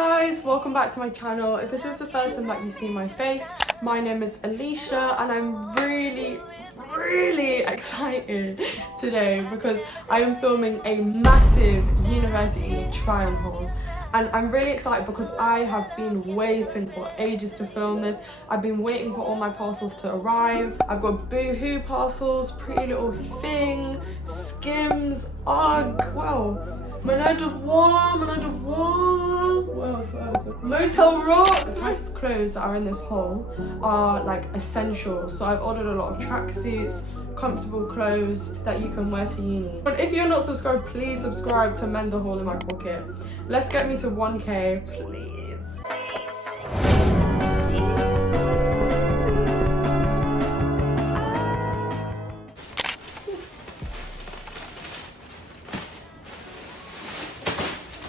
guys, welcome back to my channel. If this is the first time that you see my face, my name is Alicia and I'm really excited today because I am filming a massive university try-on haul. And I'm really excited because I have been waiting for ages to film this. I've been waiting for all my parcels to arrive. I've got Boohoo parcels, Prettylittlething, Skims, UGG, what else? Maniere de Voir, what else? Motel Rocks. Most clothes that are in this haul are like essentials. So I've ordered a lot of tracksuits, comfortable clothes that you can wear to uni. But if you're not subscribed, please subscribe to mend the hole in my pocket. Let's get me to 1k, please.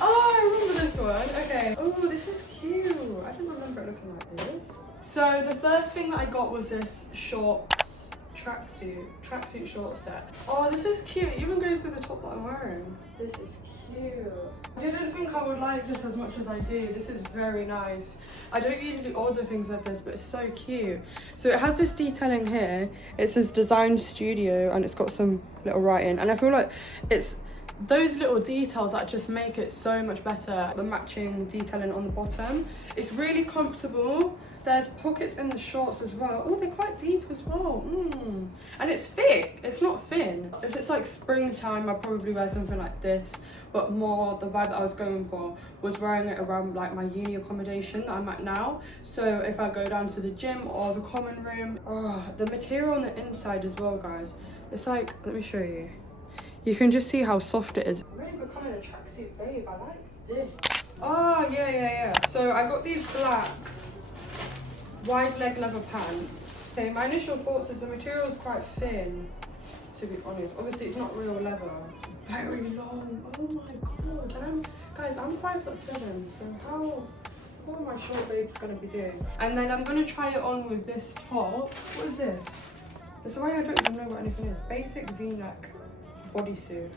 Oh, I remember this one. Okay. Oh, this is cute. I didn't remember it looking like this. So the first thing that I got was this shorts tracksuit short set. Oh, this is cute. It even goes with the top that I'm wearing. This is cute. I didn't think I would like this as much as I do. This is very nice. I don't usually order things like this, but it's so cute. So it has this detailing here. It says Design Studio and it's got some little writing, and I feel like it's those little details that just make it so much better. The matching detailing on the bottom. It's really comfortable. There's pockets in the shorts as well. Oh, they're quite deep as well. And it's thick, it's not thin. If it's like springtime, I'd probably wear something like this, but more the vibe that I was going for was wearing it around like my uni accommodation that I'm at now. So if I go down to the gym or the common room, the material on the inside as well, guys. It's like, let me show you. You can just see how soft it is. I'm really becoming a tracksuit babe, I like this. Oh, yeah. So I got these black wide leg leather pants. Okay, my initial thoughts is the material is quite thin, to be honest. Obviously it's not real leather. It's very long. Oh my god. And guys, I'm 5'7", so how are my short babes gonna be doing? And then I'm gonna try it on with this top. What is this? It's the way I don't even know what anything is. Basic V-neck bodysuit.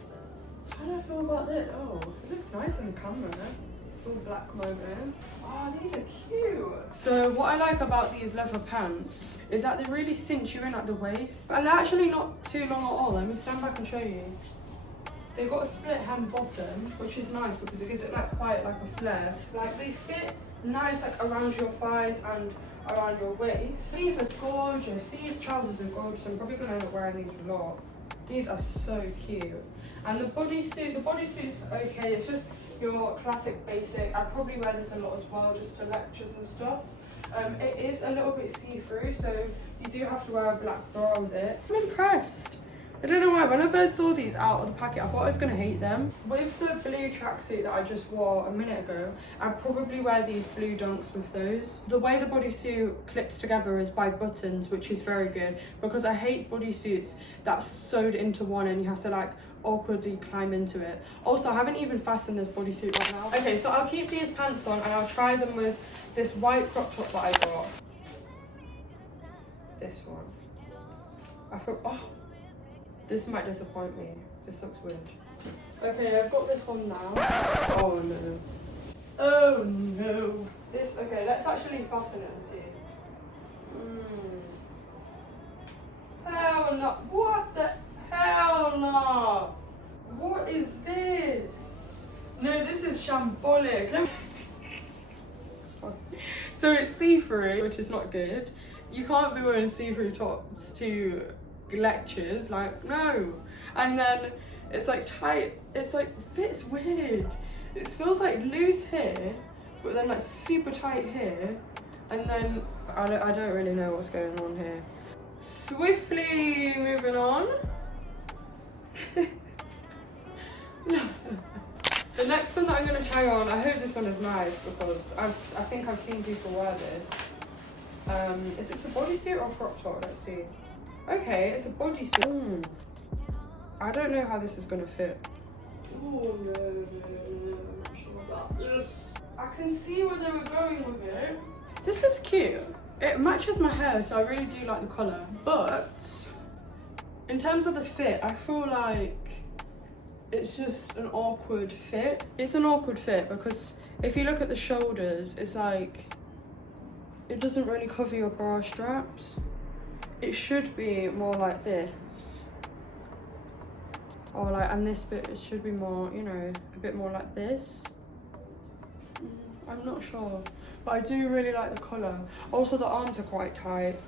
How do I feel about this? Oh, it looks nice in the camera. All black moment. Oh, these are cute. So what I like about these leather pants is that they really cinch you in at the waist, and they're actually not too long at all. Let me stand back and show you. They've got a split hem bottom, which is nice because it gives it like quite like a flare. Like they fit nice like around your thighs and around your waist. These are gorgeous. These trousers are gorgeous. I'm probably gonna end up wearing these a lot. These are so cute. And the bodysuit's okay. It's just your classic basic. I probably wear this a lot as well, just to lectures and stuff. It is a little bit see-through, so you do have to wear a black bra with it. I'm impressed. I don't know why, when I first saw these out of the packet, I thought I was gonna hate them. With the blue tracksuit that I just wore a minute ago, I'd probably wear these blue dunks with those. The way the bodysuit clips together is by buttons, which is very good, because I hate bodysuits that's sewed into one and you have to like awkwardly climb into it. Also, I haven't even fastened this bodysuit right now. Okay, so I'll keep these pants on and I'll try them with this white crop top that I got. This one. I thought, oh, this might disappoint me. This looks weird. Okay, I've got this on now. Oh no. Oh no. This, okay, let's actually fasten it and see. Hell no. What the hell no. What is this? No, this is shambolic. No. So it's see-through, which is not good. You can't be wearing see-through tops to lectures, like, no. And then it's like tight, it's like fits weird. It feels like loose here, but then like super tight here, and then I don't really know what's going on here. Swiftly moving on. The next one that I'm going to try on, I hope this one is nice because I think I've seen people wear this. Is this a bodysuit or a crop top? Let's see. Okay, it's a bodysuit. I don't know how this is going to fit. Oh no, I'm not sure about this. I can see where they were going with it. This is cute. It matches my hair, so I really do like the colour. But in terms of the fit, I feel like it's just an awkward fit. It's an awkward fit because if you look at the shoulders, it's like, it doesn't really cover your bra straps. It should be more like this. Or like, and this bit, it should be more, you know, a bit more like this. I'm not sure, but I do really like the colour. Also, the arms are quite tight.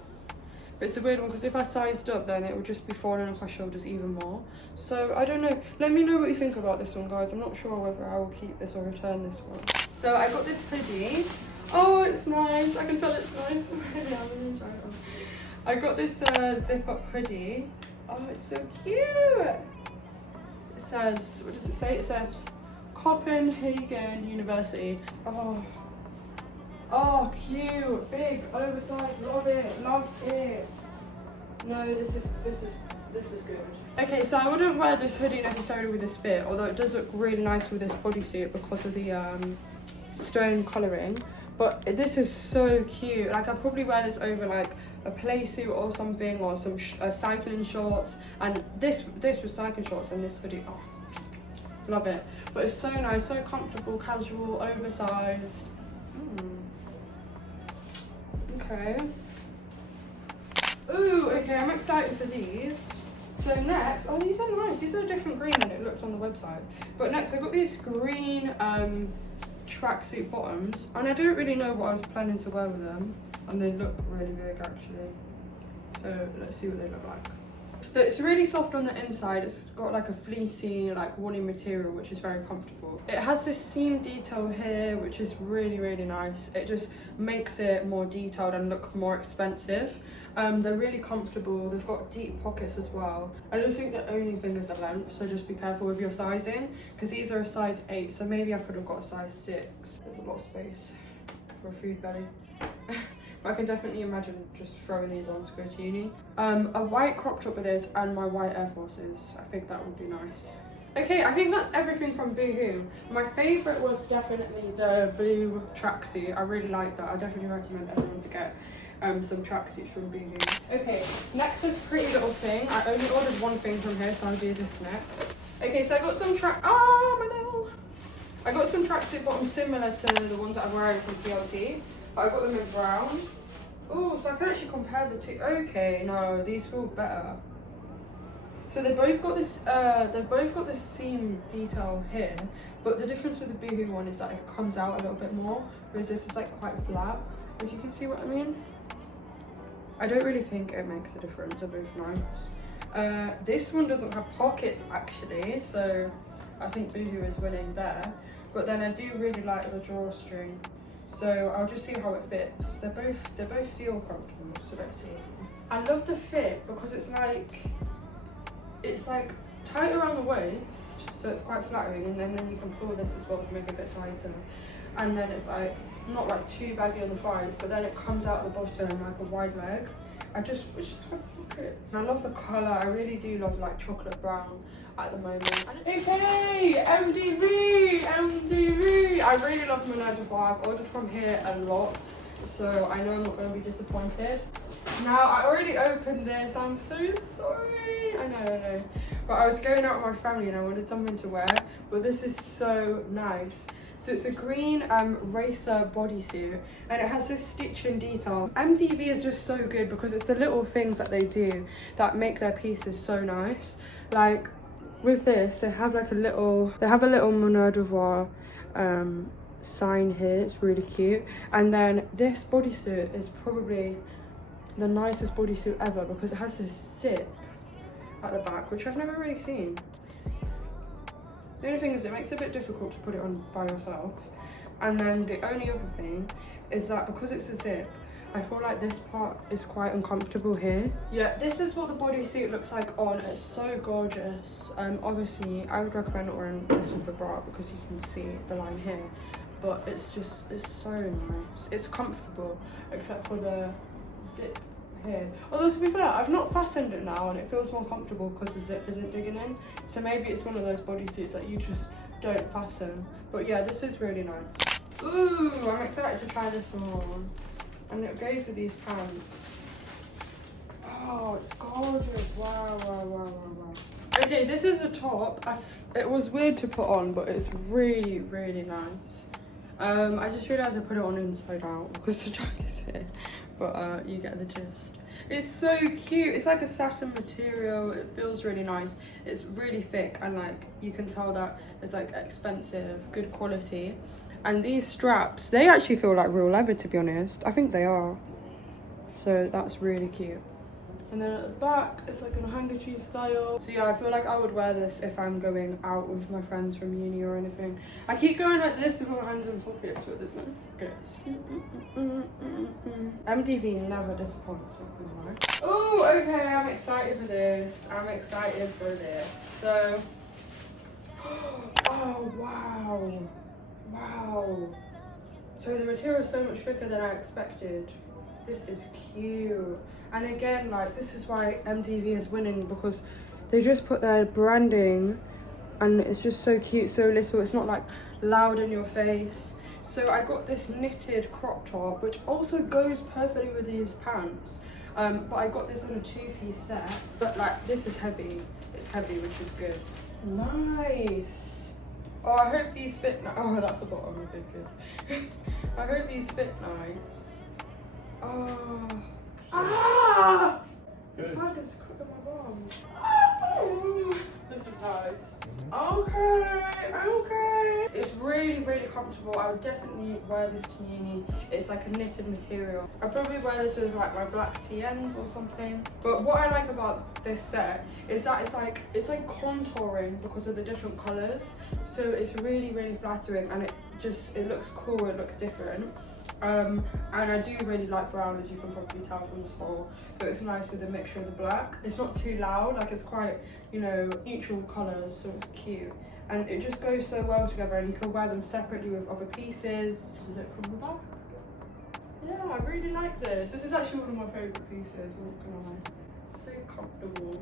But it's a weird one because if I sized up, then it would just be falling off my shoulders even more. So I don't know. Let me know what you think about this one, guys. I'm not sure whether I will keep this or return this one. So I got this hoodie. Oh, it's nice. I can tell it's nice already. I'm really trying it on. I got this zip-up hoodie. Oh, it's so cute. It says, what does it say? It says Copenhagen University. Oh, cute, big, oversized, love it, love it. No, this is good. Okay, so I wouldn't wear this hoodie necessarily with this fit, although it does look really nice with this bodysuit because of the stone colouring. But this is so cute. Like, I'd probably wear this over like a play suit or something, or some cycling shorts. And this was cycling shorts, and this hoodie, oh, love it. But it's so nice, so comfortable, casual, oversized. Okay. Ooh, okay, I'm excited for these. So next, oh, these are nice. These are a different green than it looked on the website. But next, I got these green tracksuit bottoms, and I don't really know what I was planning to wear with them, and they look really big actually. So let's see what they look like. So it's really soft on the inside. It's got like a fleecy, like woolly material, which is very comfortable. It has this seam detail here, which is really, really nice. It just makes it more detailed and look more expensive. They're really comfortable. They've got deep pockets as well. I just think the only thing is the length, so just be careful with your sizing, because these are a size 8, so maybe I could have got a size 6. There's a lot of space for a food belly. I can definitely imagine just throwing these on to go to uni. A white crop top it is, and my white Air Forces. I think that would be nice. Okay, I think that's everything from Boohoo. My favourite was definitely the blue tracksuit. I really like that. I definitely recommend everyone to get some tracksuits from Boohoo. Okay, next is prettylittlething. I only ordered one thing from here, so I'll do this next. Okay, so I got some my nail! I got some tracksuit bottoms similar to the ones that I'm wearing from PLT, but I got them in brown. Oh, so I can actually compare the two. Okay, no, these feel better. So they both got this seam detail here, but the difference with the Boohoo one is that it comes out a little bit more, whereas this is like quite flat, if you can see what I mean. I don't really think it makes a difference. They're both nice. This one doesn't have pockets actually, so I think Boohoo is winning there. But then I do really like the drawstring, so I'll just see how it fits. They both feel comfortable, so let's see. I love the fit because it's like tight around the waist, so it's quite flattering, and then you can pull this as well to make it a bit tighter. And then it's like not like too baggy on the thighs, but then it comes out the bottom like a wide leg. I just wish it had pockets. I love the colour. I really do love like chocolate brown at the moment. Okay, MDV. I really love Maniere de Voir. I've ordered from here a lot, so I know I'm not going to be disappointed. Now, I already opened this. I'm so sorry. I know. But I was going out with my family and I wanted something to wear, but this is so nice. So it's a green racer bodysuit, and it has this stitching detail. MDV is just so good because it's the little things that they do that make their pieces so nice. Like with this, they have a little Maniere de Voir sign here. It's really cute. And then this bodysuit is probably the nicest bodysuit ever because it has this zip at the back, which I've never really seen. The only thing is it makes it a bit difficult to put it on by yourself. And then the only other thing is that because it's a zip, I feel like this part is quite uncomfortable here. Yeah, this is what the bodysuit looks like on. It's so gorgeous. Obviously, I would recommend not wearing this with the bra because you can see the line here. But it's so nice. It's comfortable, except for the zip here. Although to be fair, I've not fastened it now and it feels more comfortable because the zip isn't digging in. So maybe it's one of those bodysuits that you just don't fasten. But yeah, this is really nice. Ooh, I'm excited to try this one. And it goes with these pants. Oh, it's gorgeous. Wow. Okay, this is a top. It was weird to put on, but it's really, really nice. I just realised I put it on inside out because the jack is here, but you get the gist. It's so cute. It's like a satin material. It feels really nice. It's really thick and like you can tell that it's like expensive, good quality. And these straps, they actually feel like real leather, to be honest. I think they are. So that's really cute. And then at the back, it's like a handkerchief style. So yeah, I feel like I would wear this if I'm going out with my friends from uni or anything. I keep going like this with my hands in pockets, but there's no pockets. MDV never disappoints me. Oh, okay, I'm excited for this. I'm excited for this. So, oh wow. Wow. So the material is so much thicker than I expected. This is cute. And again, like, this is why MDV is winning, because they just put their branding and it's just so cute, so little. It's not like loud in your face. So I got this knitted crop top, which also goes perfectly with these pants. But I got this on a 2-piece set. But like, this is heavy. It's heavy, which is good. Nice. Oh, I hope these fit. Oh, that's the bottom. Okay, good. I hope these fit nice. Oh. Ah! The tag is cooking my bum. Oh, this is nice. Okay. It's really, really comfortable. I would definitely wear this to uni. It's like a knitted material. I'd probably wear this with like my black TNs or something. But what I like about this set is that it's like contouring because of the different colours. So it's really, really flattering, and it looks cool. It looks different. And I do really like brown, as you can probably tell from this haul. So it's nice with a mixture of the black. It's not too loud, like it's quite, you know, neutral colours, so it's cute. And it just goes so well together, and you can wear them separately with other pieces. Is it from the back? Yeah, I really like this. This is actually one of my favourite pieces, I'm not gonna lie. It's so comfortable.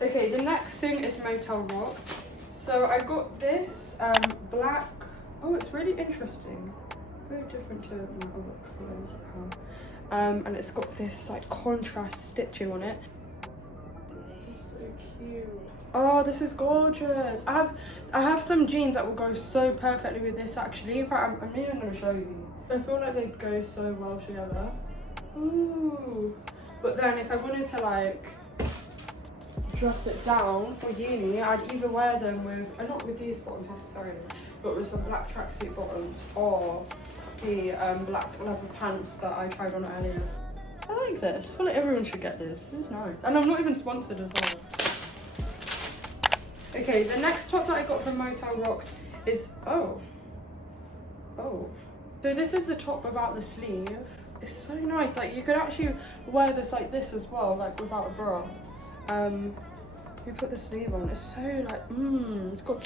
Okay, the next thing is Motel Rocks. So I got this black. Oh, it's really interesting. Very different to my other clothes I have. And it's got this like contrast stitching on it. This is so cute. Oh, this is gorgeous. I have some jeans that will go so perfectly with this actually. In fact, I'm even going to show you. I feel like they'd go so well together. Ooh. But then if I wanted to like dress it down for uni, I'd either wear them with, not with these bottoms necessarily, but with some black tracksuit bottoms or the black leather pants that I tried on earlier. I like this. I feel like everyone should get this. This is nice. And I'm not even sponsored as well. Okay, the next top that I got from Motel Rocks is, oh. So this is the top without the sleeve. It's so nice. Like, you could actually wear this like this as well, like without a bra. You put the sleeve on. It's so like, it's got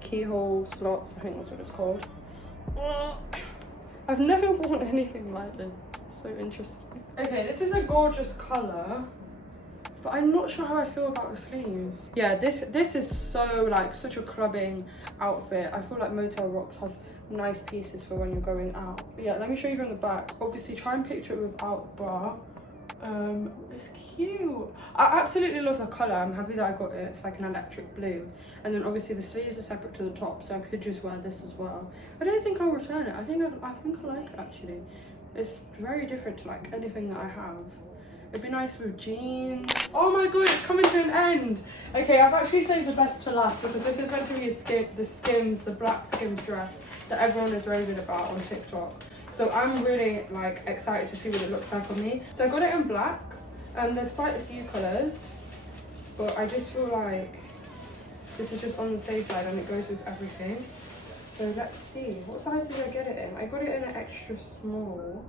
keyhole slots, I think that's what it's called. I've never worn anything like this. It's so interesting. Okay, this is a gorgeous colour, but I'm not sure how I feel about the sleeves. Yeah, this is so like such a clubbing outfit. I feel like Motel Rocks has nice pieces for when you're going out. But yeah, let me show you from the back. Obviously try and picture it without bra. It's cute. I absolutely love the colour. I'm happy that I got it. It's like an electric blue, and then obviously the sleeves are separate to the top, so I could just wear this as well. I don't think I'll return it. I think I like it actually. It's very different to like anything that I have. It'd be nice with jeans. Oh my god, it's coming to an end. Okay, I've actually saved the best to last, because this is meant to be the Skims, the black Skims dress that everyone is raving about on TikTok. So I'm really like excited to see what it looks like on me. So I got it in black, and there's quite a few colours, but I just feel like this is just on the safe side and it goes with everything. So let's see, what size did I get it in? I got it in an extra small.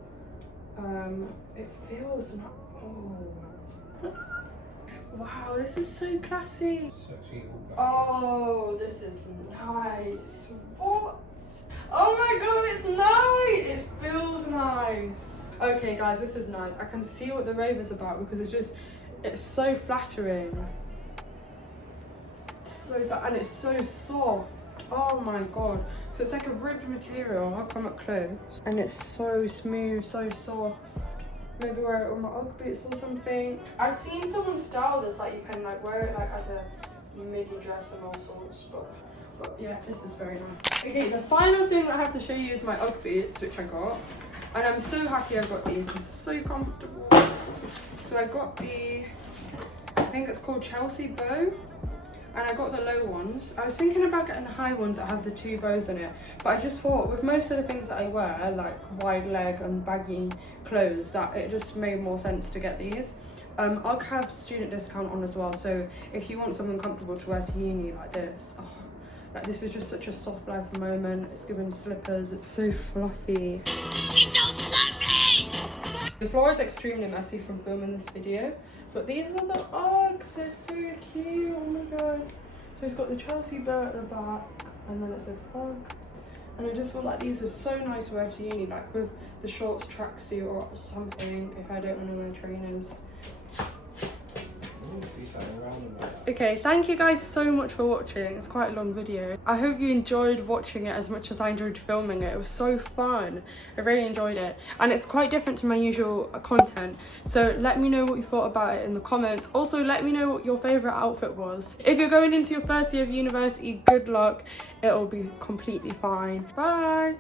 It feels not, oh. Wow, this is so classy. Oh, this is nice. What? Oh my god, it's nice! It feels nice. Okay guys, this is nice. I can see what the rave is about, because it's so flattering. And it's so soft. Oh my god. So it's like a ribbed material. I'll come up close. And it's so smooth, so soft. Maybe wear it on my Ugg boots or something. I've seen someone style this, like you can like wear it like as a midi dress and all sorts, but but yeah, this is very nice. Okay, the final thing that I have to show you is my UGG boots, which I got. And I'm so happy I got these, they're so comfortable. So I got the, I think it's called Chelsea bow. And I got the low ones. I was thinking about getting the high ones that have the 2 bows in it, but I just thought with most of the things that I wear, like wide leg and baggy clothes, that it just made more sense to get these. I'll have student discount on as well, so if you want something comfortable to wear to uni like this, oh, like this is just such a soft life moment. It's given slippers, it's so fluffy. It's so fluffy! The floor is extremely messy from filming this video, but these are the Uggs, they're so cute, oh my god. So it's got the Chelsea bow at the back, and then it says Ugg. And I just feel like these are so nice to wear to uni, like with the shorts tracksuit or something, if I don't want to wear trainers. Okay, thank you guys so much for watching. It's quite a long video. I hope you enjoyed watching it as much as I enjoyed filming it. It was so fun. I really enjoyed it. And it's quite different to my usual content. So let me know what you thought about it in the comments. Also, let me know what your favourite outfit was. If you're going into your first year of university, good luck. It'll be completely fine. Bye!